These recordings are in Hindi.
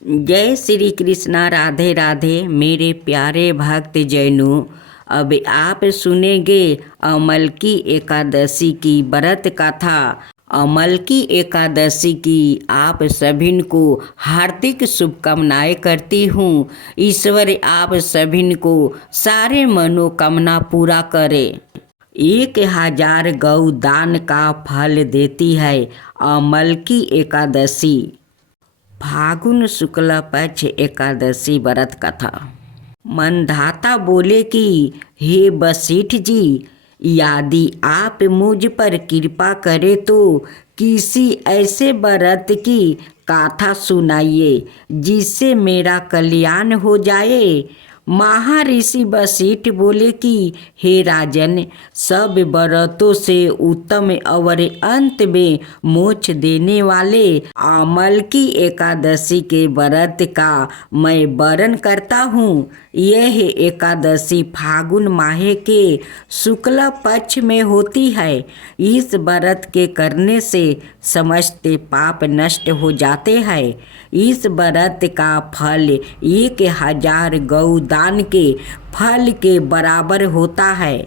जय श्री कृष्णा। राधे राधे मेरे प्यारे भक्त जैनों। अब आप सुनेंगे अमल की एकादशी की व्रत कथा। अमल की एकादशी की आप सभी को हार्दिक शुभकामनाएं करती हूँ। ईश्वर आप सभी को सारे मनोकामना पूरा करे। 1000 गौ दान का फल देती है अमल की एकादशी। फागुन शुक्ल पक्ष एकादशी व्रत कथा। मंधाता बोले कि हे वशिष्ठ जी, यदि आप मुझ पर कृपा करें तो किसी ऐसे व्रत की कथा सुनाइए जिससे मेरा कल्याण हो जाए। महर्षि वशिष्ठ बोले कि हे राजन, सब व्रतों से उत्तम और अंत में मोक्ष देने वाले अमल की एकादशी के व्रत का मैं वर्णन करता हूँ। यह एकादशी फागुन माह के शुक्ल पक्ष में होती है। इस व्रत के करने से समस्त पाप नष्ट हो जाते हैं। इस व्रत का फल 1000 गौदान के फल के बराबर होता है।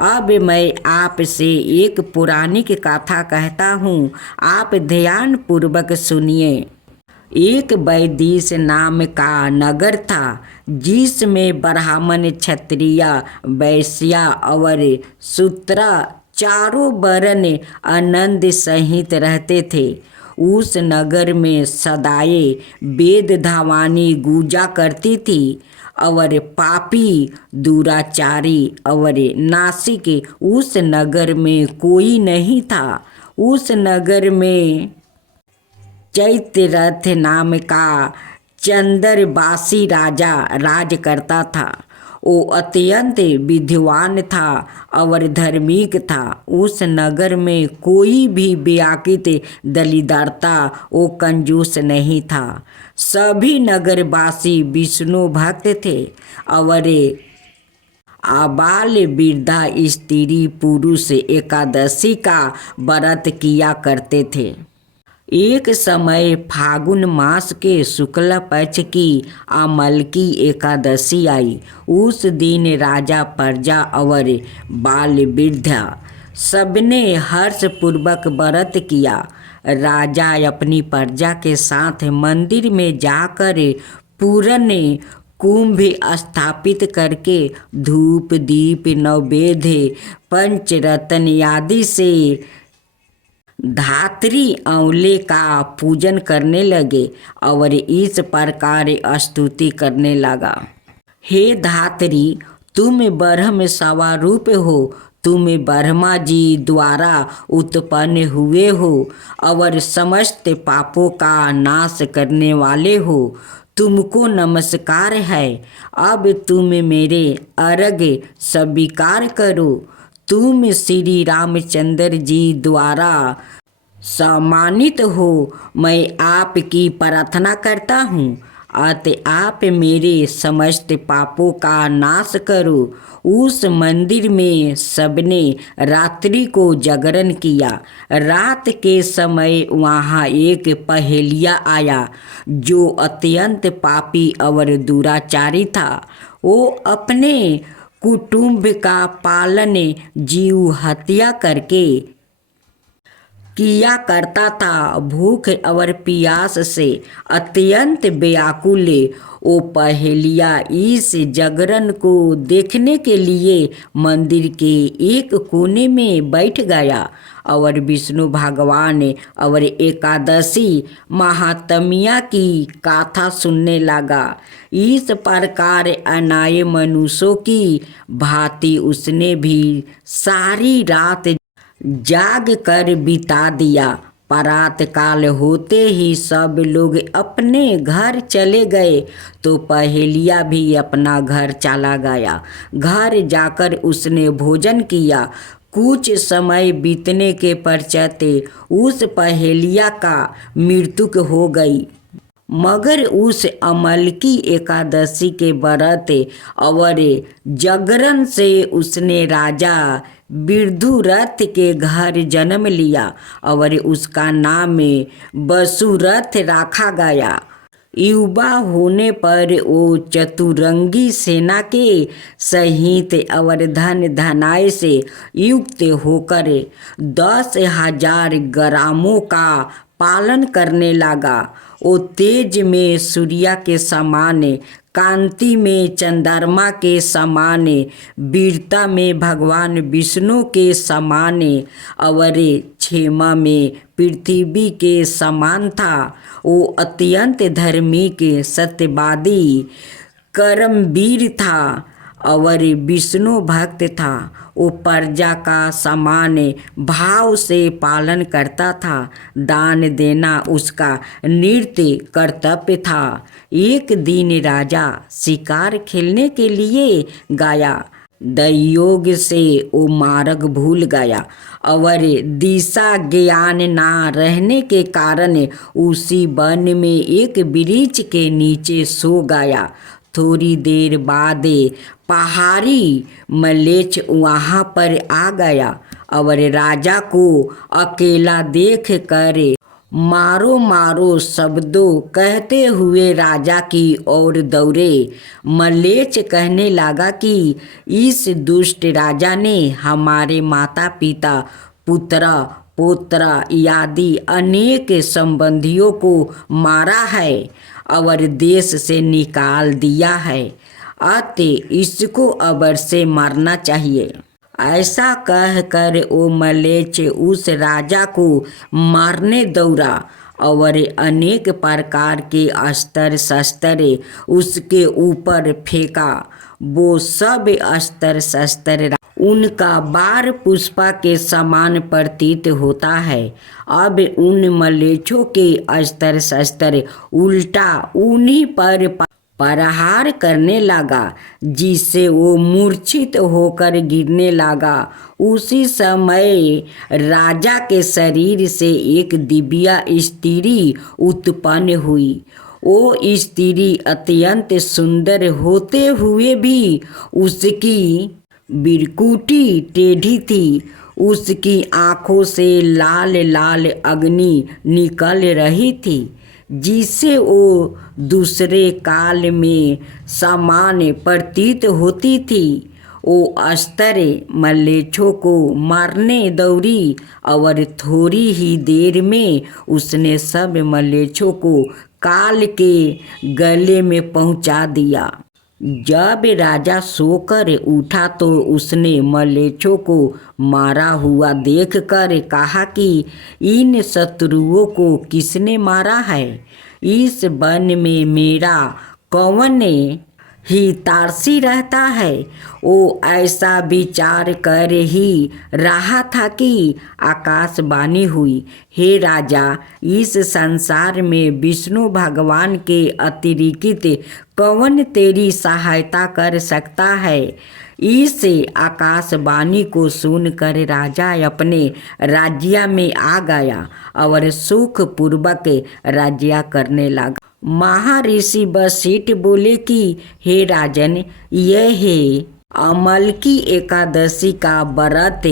अब मैं आपसे एक पौराणिक कथा कहता हूँ, आप ध्यान पूर्वक सुनिए। एक वैदिश नाम का नगर था जिसमें ब्राह्मण, क्षत्रिय, वैश्य और शूद्र चारों वर्ण आनंद सहित रहते थे। उस नगर में सदाए वेद धावानी गूंजा करती थी और पापी, दुराचारी और नासिक उस नगर में कोई नहीं था। उस नगर में चैत्यरथ नाम का चंद्रवासी राजा राज करता था। वो अत्यंत विद्वान था और धार्मिक था। उस नगर में कोई भी व्याकृत दलिद्रता वो कंजूस नहीं था। सभी नगरवासी विष्णु भक्त थे और आबाल वृद्धा स्त्री पुरुष एकादशी का व्रत किया करते थे। एक समय फागुन मास के शुक्ल पक्ष की अमल की एकादशी आई। उस दिन राजा, प्रजा और बाल वृद्धा सबने हर्षपूर्वक व्रत किया। राजा अपनी प्रजा के साथ मंदिर में जाकर पूर्ण कुंभ स्थापित करके धूप, दीप, नैवेद्य, पंचरत्न आदि से धात्री आंवले का पूजन करने लगे और इस प्रकार स्तुति करने लगा। हे धात्री, तुम ब्रह्म स्वरूप हो। तुम ब्रह्मा जी द्वारा उत्पन्न हुए हो और समस्त पापों का नाश करने वाले हो। तुमको नमस्कार है। अब तुम मेरे अर्घ्य स्वीकार करो। तुम श्री रामचंद्र जी द्वारा सम्मानित हो। मैं आपकी प्रार्थना करता हूँ, अतः आप मेरे समस्त पापों का नाश करो। उस मंदिर में सबने रात्रि को जागरण किया। रात के समय वहाँ एक पहेलिया आया जो अत्यंत पापी और दुराचारी था। वो अपने कुटुंब का पालन जीव हत्या करके किया करता था। भूख और प्यास से अत्यंत व्याकुल वो पहेलिया इस जागरण को देखने के लिए मंदिर के एक कोने में बैठ गया और विष्णु भगवान और एकादशी महात्म्य की कथा सुनने लगा। इस प्रकार अनाय मनुष्यों की भांति उसने भी सारी रात जाग कर बिता दिया। प्रातः काल होते ही सब लोग अपने घर चले गए तो पहेलिया भी अपना घर चला गया। घर जाकर उसने भोजन किया। कुछ समय बीतने के पश्चात उस पहेलिया का मृत्यु हो गई। मगर उस अमल की एकादशी के व्रत और जागरण से उसने राजा विदुरथ के घर जन्म लिया और उसका नाम वसुरथ रखा गया। युवा होने पर वो चतुरंगी सेना के सहित अवर्धन धनाय से युक्त होकर 10,000 ग्रामों का पालन करने लगा। वो तेज में सूर्य के समान, कांति में चंद्रमा के समान, वीरता में भगवान विष्णु के समान और क्षेमा में पृथ्वी के समान था। वो अत्यंत धार्मिक, सत्यवादी, कर्मवीर था और विष्णु भक्त था। वो प्रजा का समान भाव से पालन करता था। दान देना उसका नित्य कर्तव्य था। एक दिन राजा शिकार खेलने के लिए गया। संयोग से वो मार्ग भूल गया और दिशा ज्ञान ना रहने के कारण उसी वन में एक वृक्ष के नीचे सो गया। थोड़ी देर बाद पहाड़ी मलेच्छ वहाँ पर आ गया और राजा को अकेला देख कर मारो मारो शब्दों कहते हुए राजा की ओर दौड़े। मलेच्छ कहने लगा कि इस दुष्ट राजा ने हमारे माता पिता, पुत्र पौत्र आदि अनेक संबंधियों को मारा है और देश से निकाल दिया है। अतः इसको अवश्य मारना चाहिए। ऐसा कहकर वो मलेच्छ उस राजा को मारने दौड़ा और अनेक प्रकार के अस्त्र शस्त्र उसके ऊपर फेंका। वो सब अस्त्र शस्त्र उनका बार पुष्पा के समान प्रतीत होता है। अब उन मलेच्छों के अस्त्र शस्त्र उल्टा उन्हीं पर प्रहार करने लगा, जिससे वो मूर्छित होकर गिरने लगा। उसी समय राजा के शरीर से एक दिव्या स्त्री उत्पन्न हुई। वो स्त्री अत्यंत सुंदर होते हुए भी उसकी बिरकुटी टेढ़ी थी। उसकी आँखों से लाल लाल अग्नि निकल रही थी, जिससे वो दूसरे काल में सामान्य प्रतीत होती थी। वो अस्त्र मलेच्छों को मारने दौड़ी और थोड़ी ही देर में उसने सब मलेच्छों को काल के गले में पहुंचा दिया। जब राजा सोकर उठा तो उसने मलेच्छों को मारा हुआ देखकर कहा कि इन शत्रुओं को किसने मारा है? इस वन में मेरा कौन हितैषी रहता है? वो ऐसा विचार कर ही रहा था कि आकाशवाणी हुई, हे राजा, इस संसार में विष्णु भगवान के अतिरिक्त कौन तेरी सहायता कर सकता है? इस आकाशवाणी को सुनकर राजा अपने राज्य में आ गया और सुख पूर्वक राज्य करने लगा। महर्षि वशिष्ठ बोले कि हे राजन, यह है अमलकी एकादशी का व्रत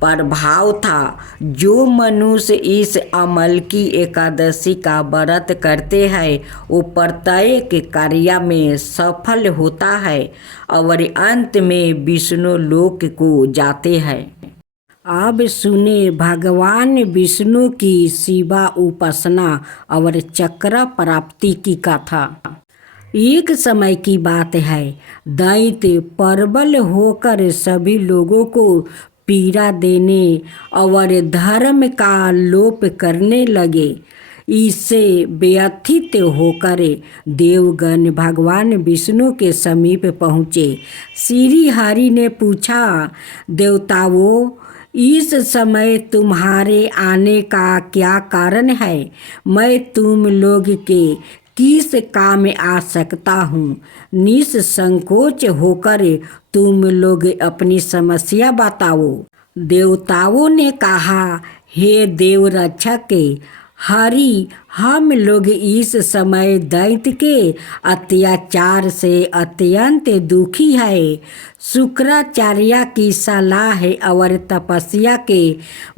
प्रभाव था। जो मनुष्य इस अमलकी एकादशी का व्रत करते हैं वो प्रत्येक कार्य में सफल होता है और अंत में विष्णु लोक को जाते हैं। अब सुने भगवान विष्णु की शिवा उपासना और चक्र प्राप्ति की कथा। एक समय की बात है, दैत्य प्रबल होकर सभी लोगों को पीड़ा देने और धर्म का लोप करने लगे। इससे व्यथित होकर देवगण भगवान विष्णु के समीप पहुँचे। श्री हरि ने पूछा, देवताओं, इस समय तुम्हारे आने का क्या कारण है? मैं तुम लोग के किस काम आ सकता हूँ? निसंकोच होकर तुम लोग अपनी समस्या बताओ। देवताओं ने कहा, हे देव रक्षक, हरि हम लोग इस समय दैत्य के अत्याचार से अत्यंत दुखी है। शुक्राचार्य की सलाह और तपस्या के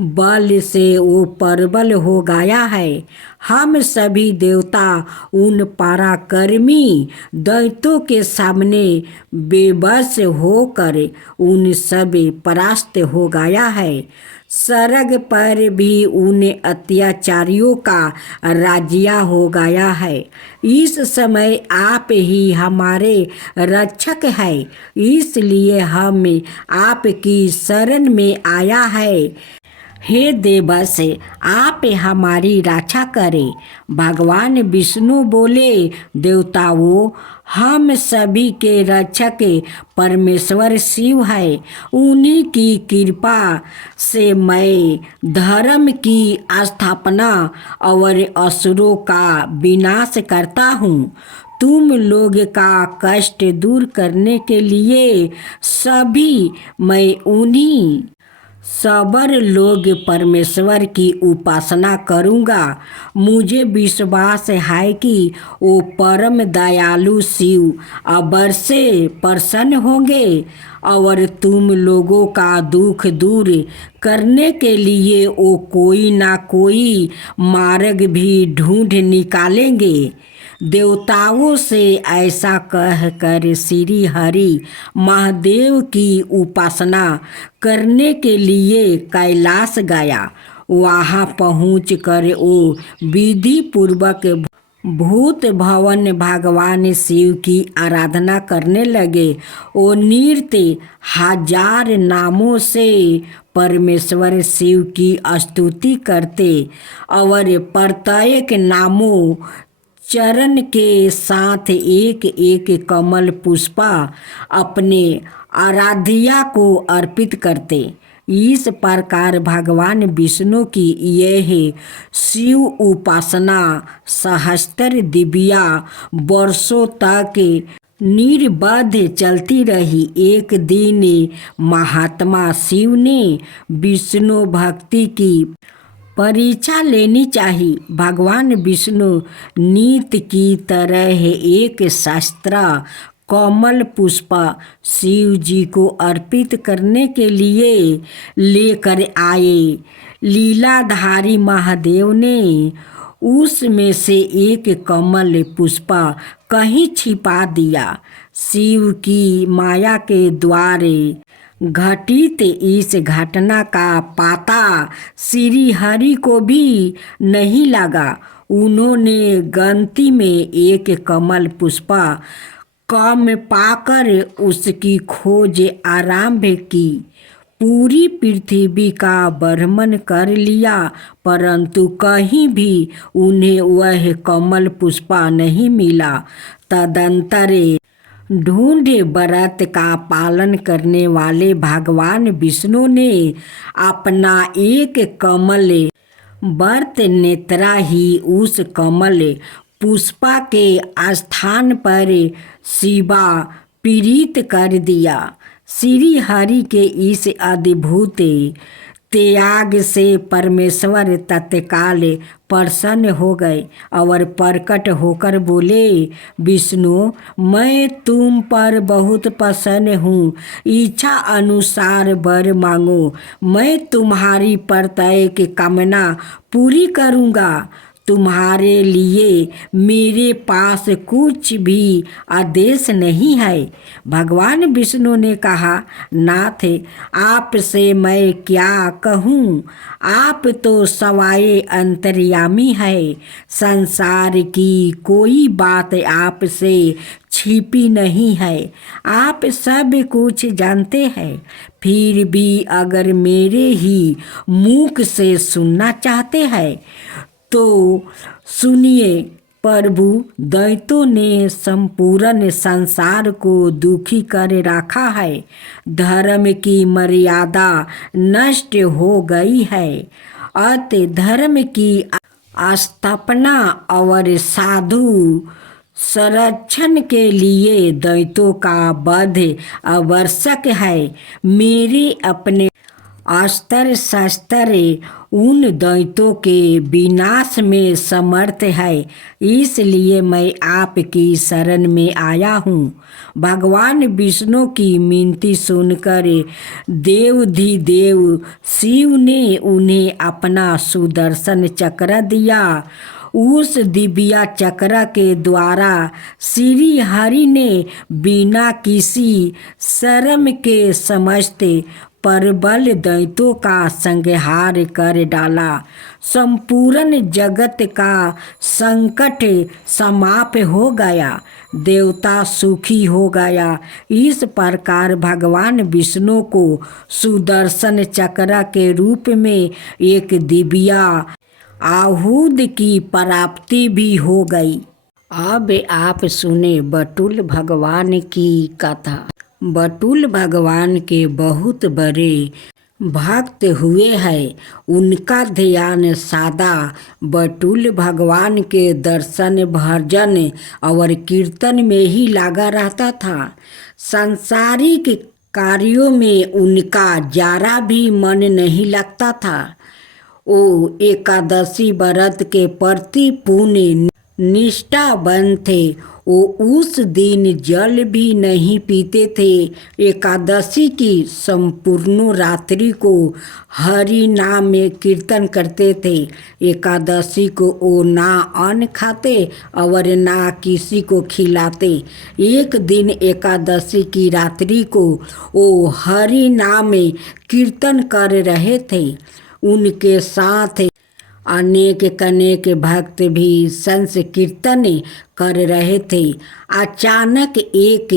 बल से वो प्रबल हो गया है। हम सभी देवता उन पराक्रमी दैत्यों के सामने बेबस होकर उन सब परास्त हो गया है। स्वर्ग पर भी उन अत्याचारियों का राज्य हो गया है। इस समय आप ही हमारे रक्षक है, इसलिए हम आपकी शरण में आया है। हे देवस, आप हमारी रक्षा करें। भगवान विष्णु बोले, देवताओं, हम सभी के रक्षक परमेश्वर शिव है। उन्हीं की कृपा से मैं धर्म की स्थापना और असुरों का विनाश करता हूँ। तुम लोग का कष्ट दूर करने के लिए सभी मैं उन्हीं सबर लोग परमेश्वर की उपासना करूँगा। मुझे विश्वास है कि वो परम दयालु शिव अवश्य प्रसन्न होंगे और तुम लोगों का दुख दूर करने के लिए वो कोई ना कोई मार्ग भी ढूंढ निकालेंगे। देवताओं से ऐसा कहकर श्री हरि महादेव की उपासना करने के लिए कैलाश गया। वहाँ पहुँच कर वो विधि पूर्वक भूत भवन भगवान शिव की आराधना करने लगे। वो नृत्य हजार नामों से परमेश्वर शिव की स्तुति करते और प्रत्येक नामों चरण के साथ एक एक कमल पुष्पा अपने आराध्या को अर्पित करते। इस प्रकार भगवान विष्णु की यह शिव उपासना सहस्त्र दिव्या वर्षों तक निर्बाध चलती रही। एक दिन महात्मा शिव ने विष्णु भक्ति की परीक्षा लेनी चाहिए। भगवान विष्णु नित्य की तरह एक शास्त्र कमल पुष्प शिव जी को अर्पित करने के लिए लेकर आए। लीलाधारी महादेव ने उसमें से एक कमल पुष्प कहीं छिपा दिया। शिव की माया के द्वारे घटित इस घटना का पता श्री हरि को भी नहीं लगा। उन्होंने गलती में एक कमल पुष्प कम पाकर उसकी खोज आरंभ की। पूरी पृथ्वी का भ्रमण कर लिया, परंतु कहीं भी उन्हें वह कमल पुष्प नहीं मिला। तदंतर ढूंढे व्रत का पालन करने वाले भगवान विष्णु ने अपना एक कमल व्रत नेत्रा ही उस कमल पुष्पा के स्थान पर शिवा प्रीत कर दिया। श्री हरि के इस अद्भुत त्याग से परमेश्वर तत्काल प्रसन्न हो गए और प्रकट होकर बोले, विष्णु, मैं तुम पर बहुत प्रसन्न हूँ। इच्छा अनुसार वर मांगो, मैं तुम्हारी प्रत्येक कामना पूरी करूँगा। तुम्हारे लिए मेरे पास कुछ भी आदेश नहीं है। भगवान विष्णु ने कहा, नाथ, आपसे मैं क्या कहूँ? आप तो सवाए अंतर्यामी है। संसार की कोई बात आपसे छिपी नहीं है। आप सब कुछ जानते हैं। फिर भी अगर मेरे ही मुख से सुनना चाहते हैं तो सुनिए। प्रभु, दैत्यों ने संपूर्ण संसार को दुखी कर रखा है। धर्म की मर्यादा नष्ट हो गई है। अतः धर्म की स्थापना और साधु संरक्षण के लिए दैत्यों का वध आवश्यक है। मेरे अपने अस्त्र शस्त्र उन दैत्यों के विनाश में समर्थ है, इसलिए मैं आपकी शरण में आया हूँ। भगवान विष्णु की मिनती सुनकर देवाधिदेव शिव ने उन्हें अपना सुदर्शन चक्र दिया। उस दिव्या चक्र के द्वारा श्री हरि ने बिना किसी शर्म के समस्त प्रबल दैत्यों का संहार कर डाला। संपूर्ण जगत का संकट समाप्त हो गया, देवता सुखी हो गया। इस प्रकार भगवान विष्णु को सुदर्शन चक्र के रूप में एक दिव्या आहुति की प्राप्ति भी हो गई। अब आप सुने बटुल भगवान की कथा। बटुल भगवान के बहुत बड़े भक्त हुए हैं। उनका ध्यान सदा बटुल भगवान के दर्शन, भजन और कीर्तन में ही लगा रहता था। सांसारिक कार्यों में उनका जरा भी मन नहीं लगता था। वो एकादशी व्रत के प्रति पूर्ण निष्ठावान थे। वो उस दिन जल भी नहीं पीते थे। एकादशी की संपूर्ण रात्रि को हरि नाम में कीर्तन करते थे। एकादशी को वो ना अन्न खाते और ना किसी को खिलाते। एक दिन एकादशी की रात्रि को वो हरि नाम में कीर्तन कर रहे थे। उनके साथ अनेक भक्त भी संकीर्तन कर रहे थे। अचानक एक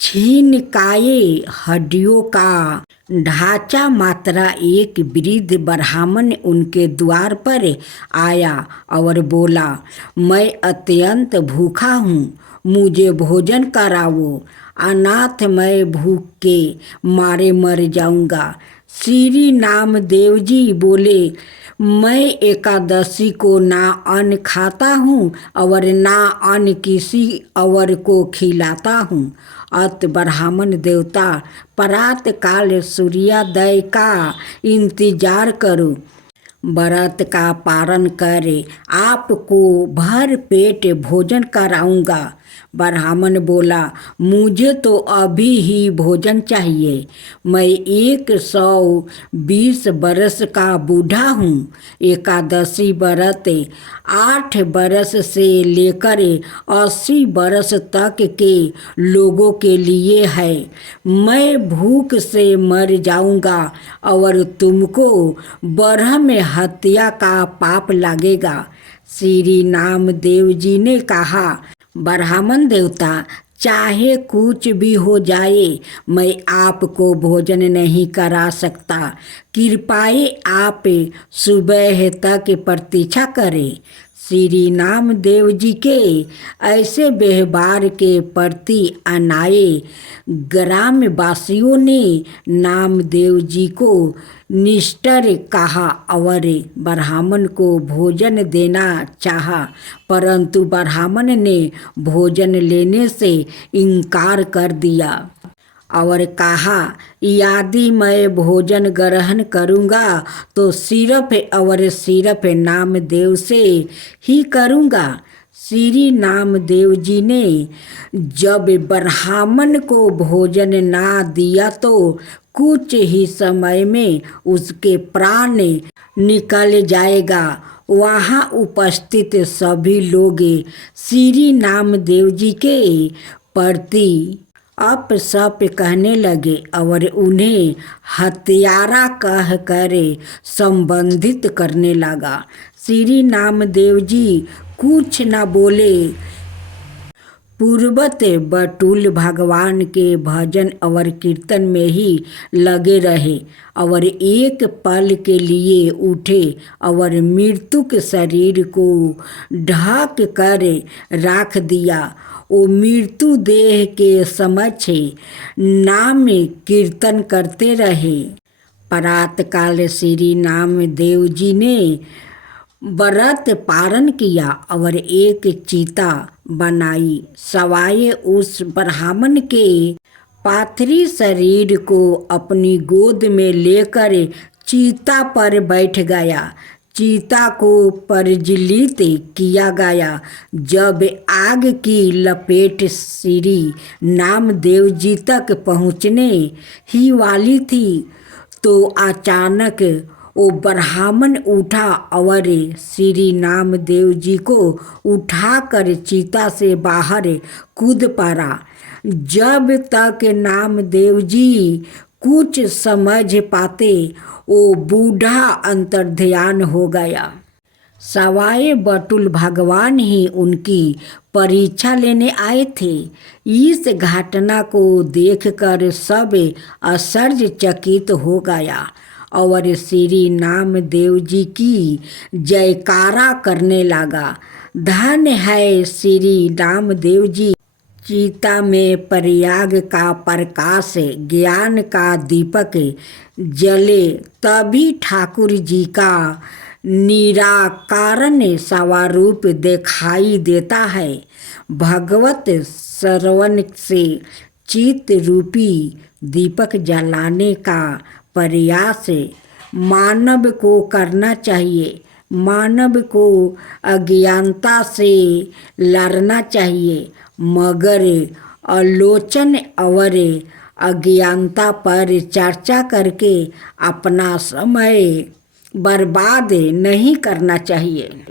छीनकाए हड्डियों का ढांचा मात्रा एक वृद्ध ब्राह्मण उनके द्वार पर आया और बोला, मैं अत्यंत भूखा हूँ, मुझे भोजन कराओ, अनाथ मैं भूख के मारे मर जाऊंगा। श्री नामदेव जी बोले, मैं एकादशी को ना अन्न खाता हूँ और ना अन्न किसी और को खिलाता हूँ। अत ब्राह्मण देवता प्रातः काल सूर्योदय का इंतजार करो, व्रत का पारण करे, आपको भर पेट भोजन कराऊंगा। ब्राह्मण बोला, मुझे तो अभी ही भोजन चाहिए, मैं 120 बरस का बूढ़ा हूँ। एकादशी व्रत 8 बरस से लेकर 80 बरस तक के लोगों के लिए है। मैं भूख से मर जाऊंगा और तुमको ब्रह्म हत्या का पाप लगेगा। श्री नामदेव जी ने कहा, ब्राह्मण देवता, चाहे कुछ भी हो जाए, मैं आपको भोजन नहीं करा सकता। कृपया आप सुबह तक प्रतीक्षा करें। श्री नामदेव जी के ऐसे व्यवहार के प्रति अनाए ग्रामवासियों ने नामदेव जी को निष्ठुर कहा और ब्राह्मण को भोजन देना चाहा, परंतु ब्राह्मण ने भोजन लेने से इनकार कर दिया और कहा, यदि मैं भोजन ग्रहण करूँगा तो सिर्फ और सिर्फ नामदेव से ही करूँगा। श्री नामदेव जी ने जब ब्राह्मण को भोजन ना दिया तो कुछ ही समय में उसके प्राण निकल जाएगा। वहाँ उपस्थित सभी लोग श्री नामदेव जी के प्रति अप सप कहने लगे और उन्हें हत्यारा कह कर संबोधित करने लगा। श्री नामदेव जी कुछ न बोले, पूर्वत बटुल भगवान के भजन और कीर्तन में ही लगे रहे और एक पल के लिए उठे और मृत्यु के शरीर को ढक कर रख दिया। वो मृत्यु देह के समक्ष नाम कीर्तन करते रहे। प्रातःकाल श्री नामदेव जी ने व्रत पारण किया और एक चीता बनाई, सवाए उस ब्राह्मण के पाथरी शरीर को अपनी गोद में लेकर चीता पर बैठ गया। चीता को प्रज्वलित किया गया। जब आग की लपेट श्री नामदेव जी तक पहुँचने ही वाली थी तो अचानक वो ब्राह्मण उठा और श्री नामदेव जी को उठाकर चीता से बाहर कूद पड़ा। जब तक नामदेव जी कुछ समझ पाते वो बूढ़ा अंतर्ध्यान हो गया। सवाए बटुल भगवान ही उनकी परीक्षा लेने आए थे। इस घटना को देखकर सब आश्चर्यचकित हो गया और श्री नामदेव जी की जयकारा करने लगा। धन्य है श्री नामदेव जी। चीता में प्रयाग का प्रकाश ज्ञान का दीपक जले तभी ठाकुर जी का निराकारण स्वरूप दिखाई देता है। भगवत श्रवण से चित्त रूपी दीपक जलाने का प्रयास मानव को करना चाहिए। मानव को अज्ञानता से लड़ना चाहिए, मगर आलोचन और अज्ञानता पर चर्चा करके अपना समय बर्बाद नहीं करना चाहिए।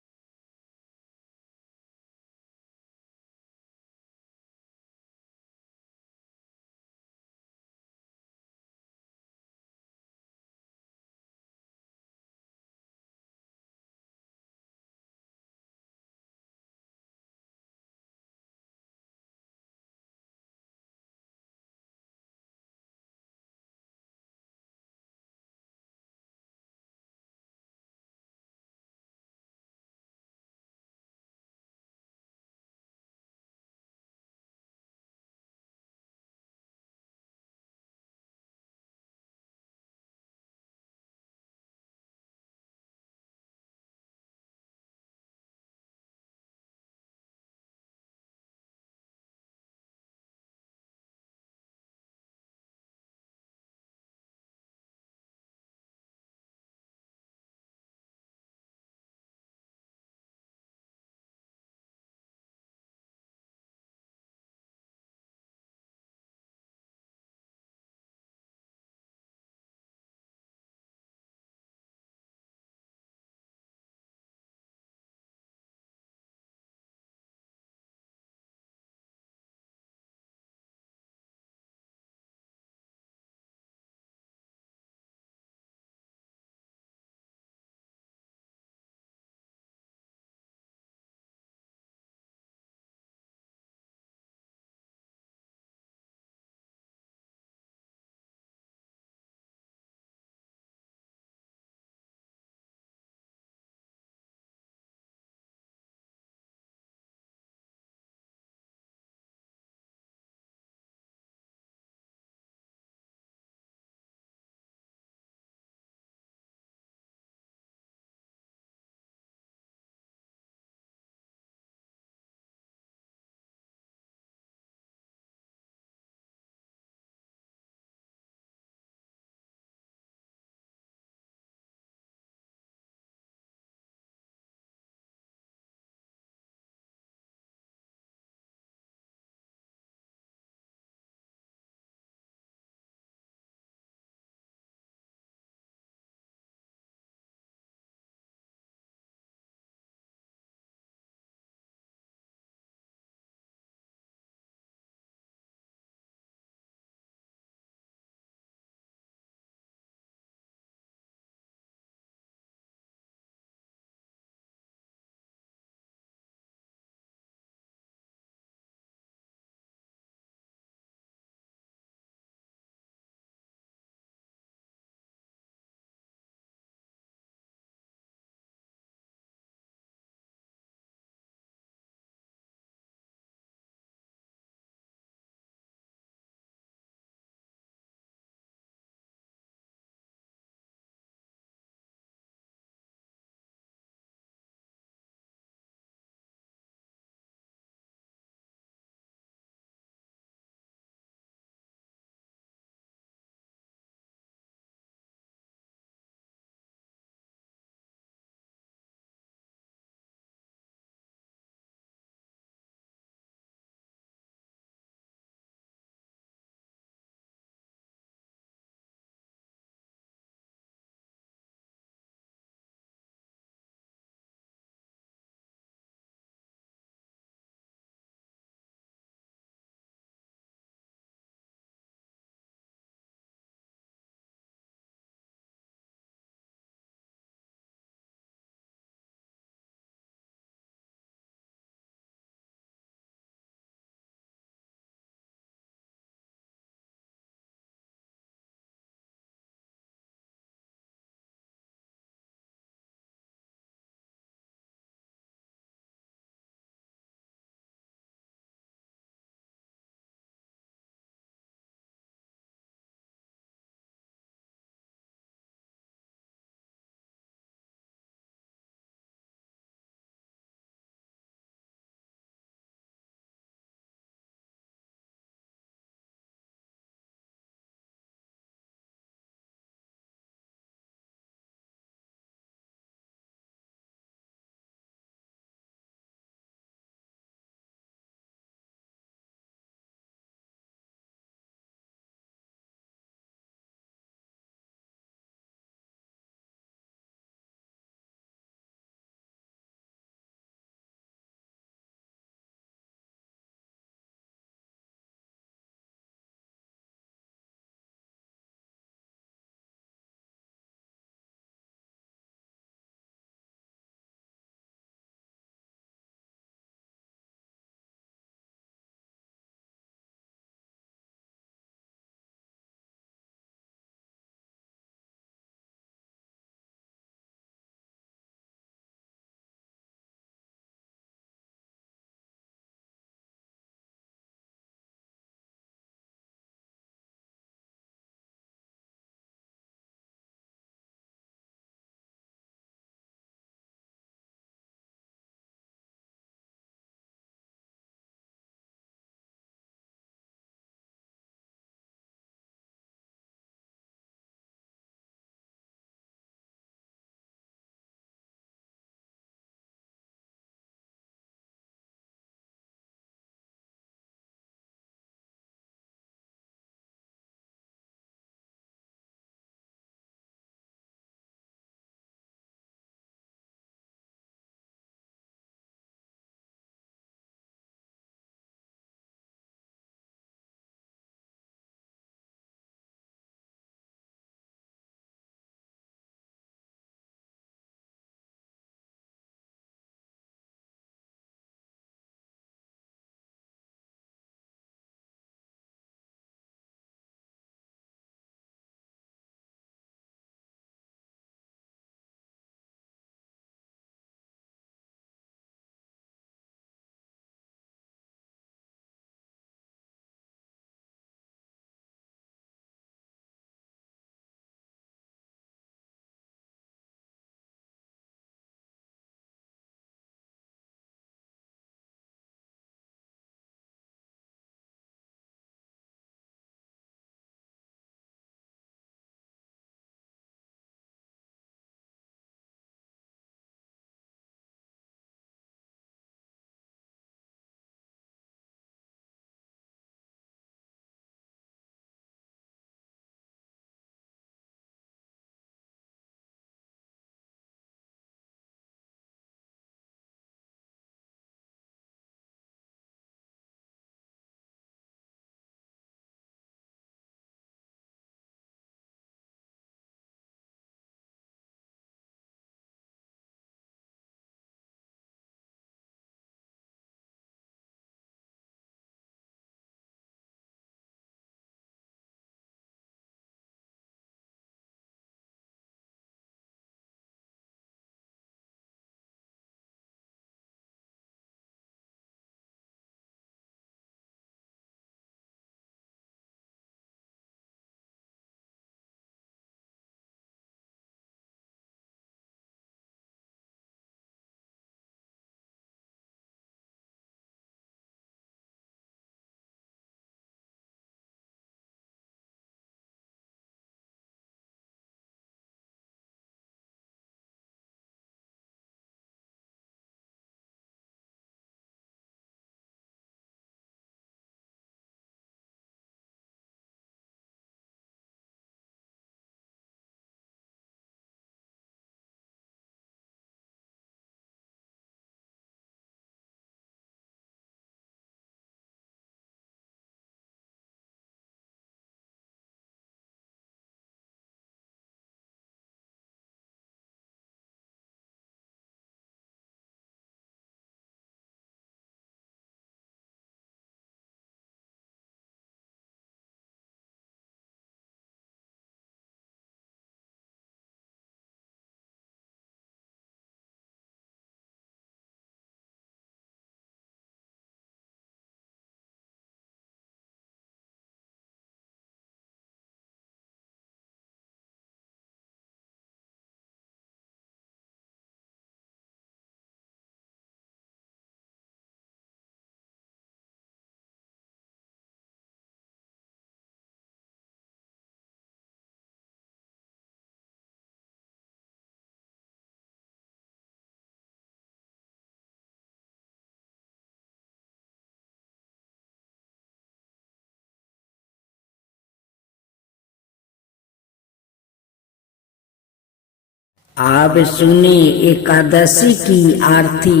आप सुने एकादशी की आरती।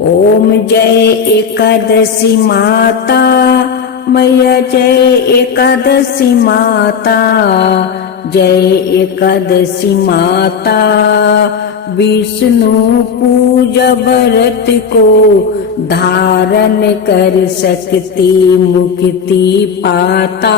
ओम जय एकादशी माता, मैया जय एकादशी माता, जय एकादशी माता। विष्णु पूजा व्रत को धारण कर सकती मुक्ति पाता।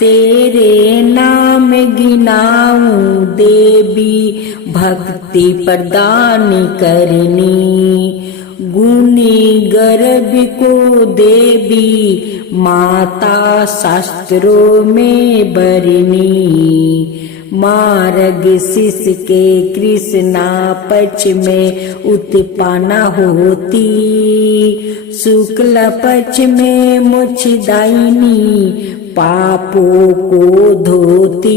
तेरे नाम गिनाऊं देवी, भक्ति प्रदान करनी। गुनी गर्भ को देवी माता, शास्त्रों में बरनी। मार्ग शीश के कृष्णा पक्ष में उत्पन्न होती। शुक्ल पक्ष में मोक्षदायिनी, पापों को धोती।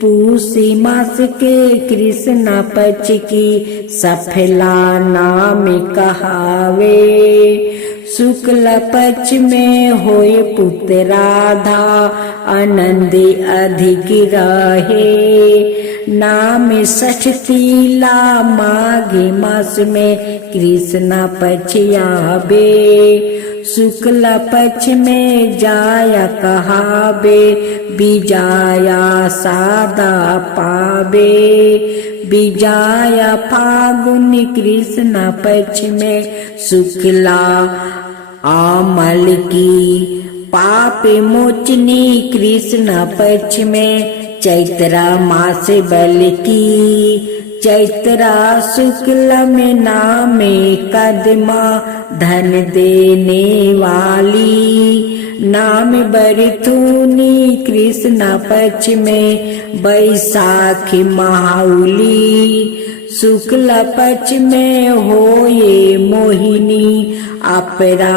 पूसी मास के कृष्ण पक्ष की सफला नाम कहावे। शुक्ल पक्ष में होए पुत्र राधा, आनंद अधिक रहे। नाम षष्ठीला माघ मास में कृष्ण पक्ष आवे। शुक्ल पक्ष में जाया कहावे, विजाया सादा पावे। विजाया फागुन कृष्ण पक्ष में शुक्ला आमल की। पाप मोचनी कृष्ण पक्ष में चैत्रा मास बल की। चैत्रा शुक्ल में नामे कदमा, धन देने वाली। नाम बरथुनी कृष्ण पक्ष में बैसाखी महाउली। शुक्ल पक्ष में होए मोहिनी, अपरा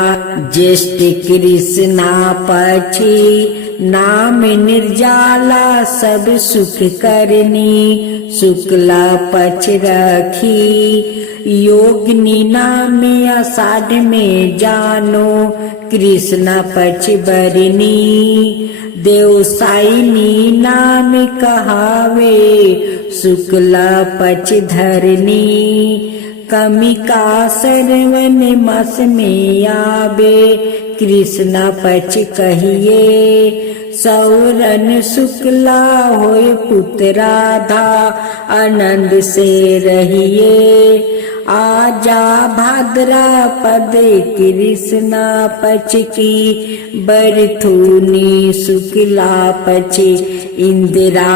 ज्येष्ठ कृष्णा पक्षी। नाम निर्जाला सब सुख करनी, शुक्ला पक्ष रखी। योगिनी नाम आषाढ़ में जानो, कृष्ण पक्ष बरनी। देवसायिनी नाम कहावे, शुक्ला पक्ष धरनी। कमिका श्रवण मास में आवे, कृष्ण पक्ष कहिए। सौरन शुक्ला होए पुत्र राधा, आनंद से रहिए। आजा भाद्रपद कृष्ण पक्ष की, बरथुनी शुक्ला पक्ष इंदिरा।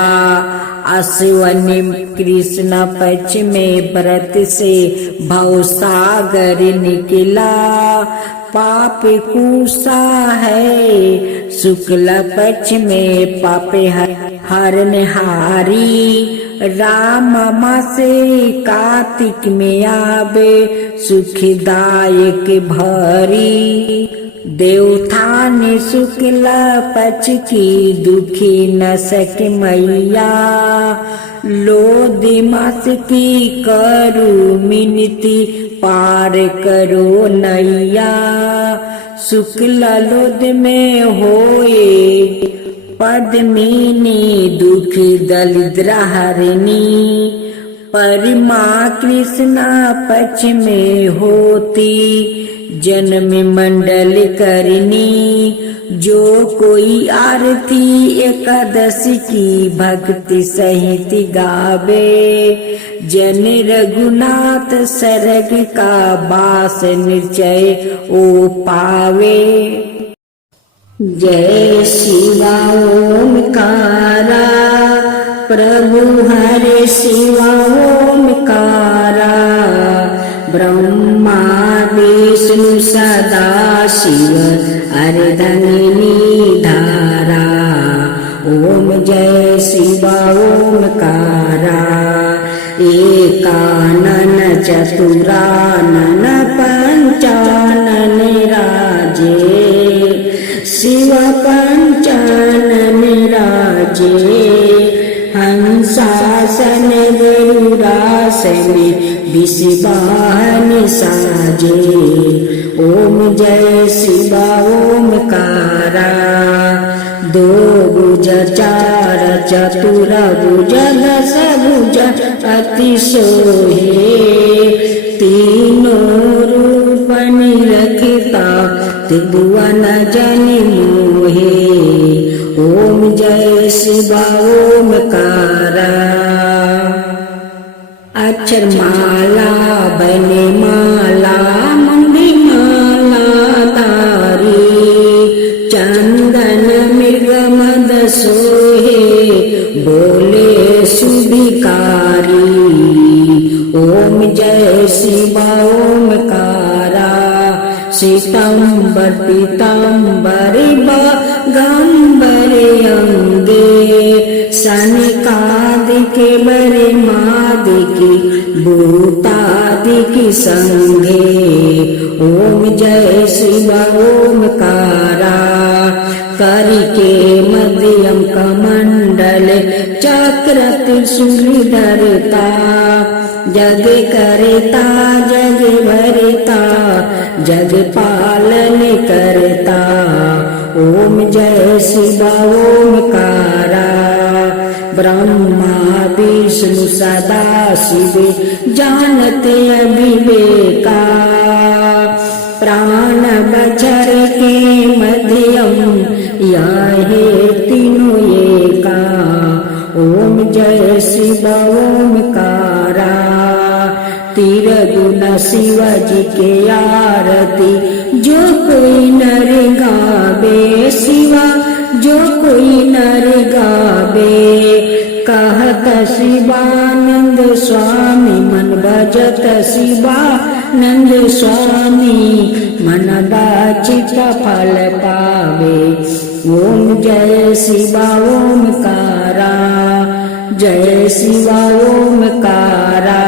आश्विन कृष्ण पक्ष में व्रत से भवसागर निकला। पाप कुसा है शुक्ल पक्ष में, पाप हरनहारी। राम मासे कार्तिक में आवे, सुखदायक भरी। देवथान शुक्ल पक्ष की, दुखी न सक मैया। लोध मास की करू मिनती, पार करो नैया। शुक्ल लोध में होए पद्मिनी, दुख दरिद्र हरनी। परमा कृष्णा पक्ष में होती, जन्म मंडल करनी। जो कोई आरती एकादशी की, भक्ति सहित गावे। जन रघुनाथ सरग का, बास निश्चय ओ पावे। जय शिवा ओमकारा, प्रभु हरे शिवा ओमकारा। ब्रह्मा विष्णु सदा शिव, अर्धंगिनी धारा। ओम जय शिवा ओमकारा। एकानन चतुरानन पंचानन राजे, शिव पंचानन राजे। हंसासन गरुड़ासन, विषवाहन साजे। ओम जय शिवा ओमकारा। दो भुज चार चतुर भुज दस भुज अति सोहे तीनों रूप निरखता त्रिभुवन जनि मोहे ओम जय शिवा ओमकारा। अक्षर माला बने माला मंदी माला तारी चंदन मृग मद सोहे बोले सुभिकारी ओम जय शिवा ओमकारा। श्वेतांबर पीतांबर गंबरे अंगे सनिकादिके बरे मादिकी भूतादिकी संगे ओम जय शिवा ओमकारा। करिके मध्यम कमंडल चक्र त्रिशूल धरता जग करता जग भरता जग पालन करता ओम जय शिवा ओमकारा। ब्रह्मा विष्णु सदा शिव जानते अविवेका प्राण बचर के मध्यम याहे तीनों एका ओम जय शिवा ओमकारा। तिरगुण शिव जी के आरती जो कोई नर गावे शिवा जो कोई नर गावे कहत शिवानंद स्वामी मन भजत शिवानंद स्वामी मन बाचित फल पावे ओम जय शिवा ओमकारा जय शिवा ओमकारा।